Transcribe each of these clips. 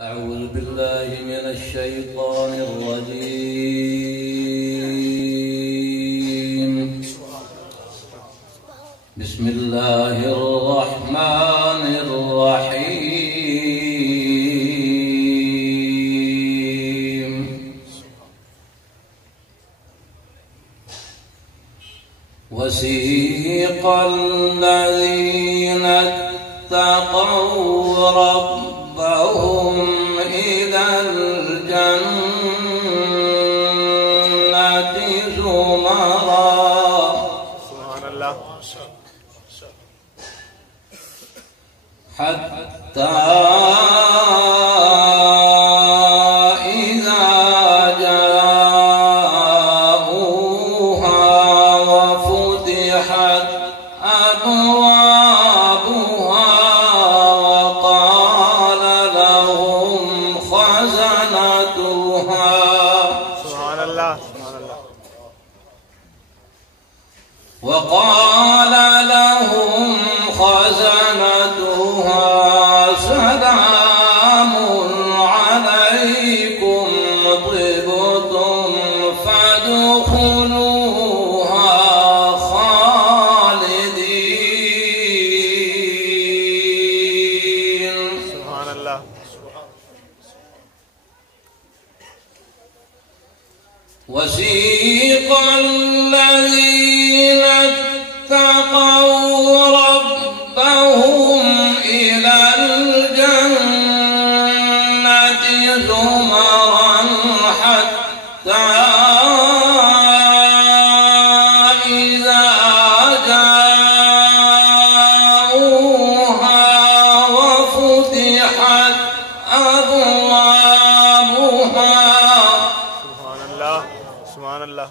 أعوذ بالله من الشيطان الرجيم. بسم الله الرحمن الرحيم. وسيق الذين اتقوا ربهم إلى الجنة زمرا. سبحان الله. حتى إذا جاءوها وفتحت أبوابها وقال لهم خزنتها سبحان الله. وقال لهم خزنتها سلام عليكم طبتم فادخلوها خالدين. سبحان الله. وسيق الذين اتقوا ربهم إلى الجنة زمرا حتى إذا جاءوها وفتحت أبوابها سبحان الله.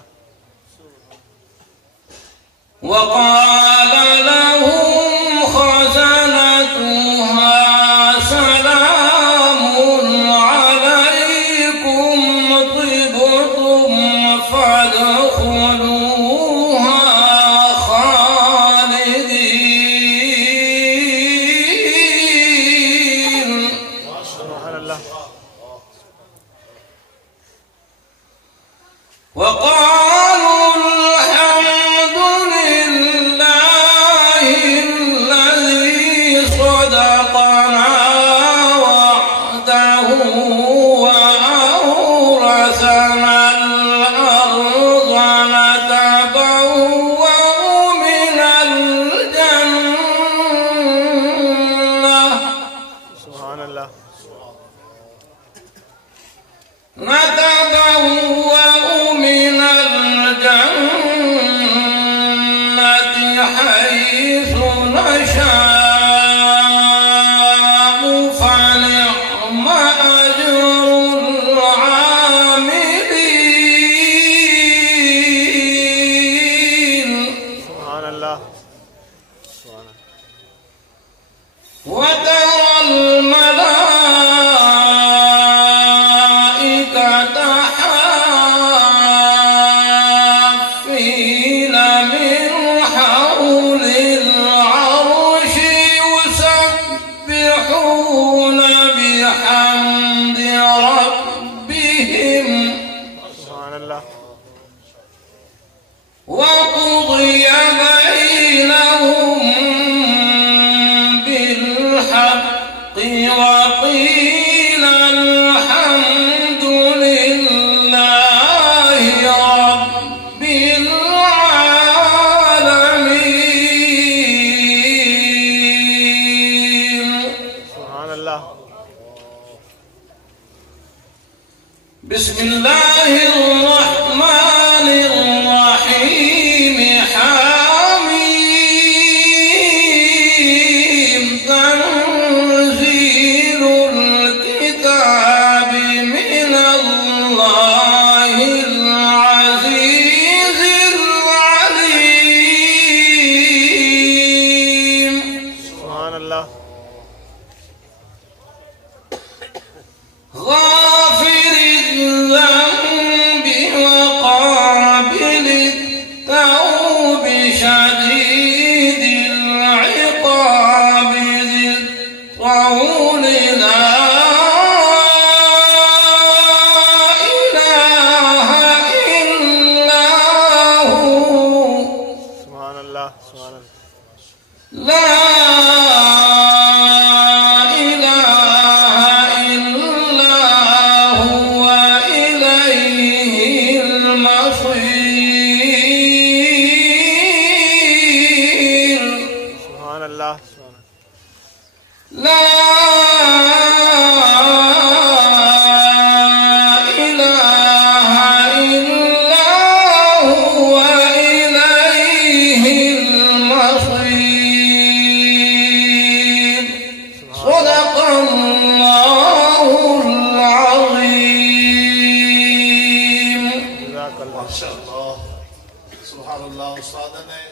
وقال لهم خزنتها سلام عليكم طبتم فادخلوها خالدين. سبحان الله. وقالوا الحمد لله الذي صدقنا وعده وأورثنا الأرض نتبوأ من الجنة سبحان الله. من الجنة حيث نشاء فنعم أجر العاملين. سبحان الله. وترى الملائكة حافين من حول العرش يسبحون بحمد ربهم سبحان الله. وقضي بينهم بالحق وقيل الحمد لله رب العالمين. سبحان الله. بسم الله الرحمن الرحيم. حميم. تنزيل الكتاب من الله العزيز العليم. سبحان الله. غافر الذنب لا إله إلا هو إليه المصير. صدق الله العظيم. جزاك الله. ما شاء الله. سبحان الله. أستاذنا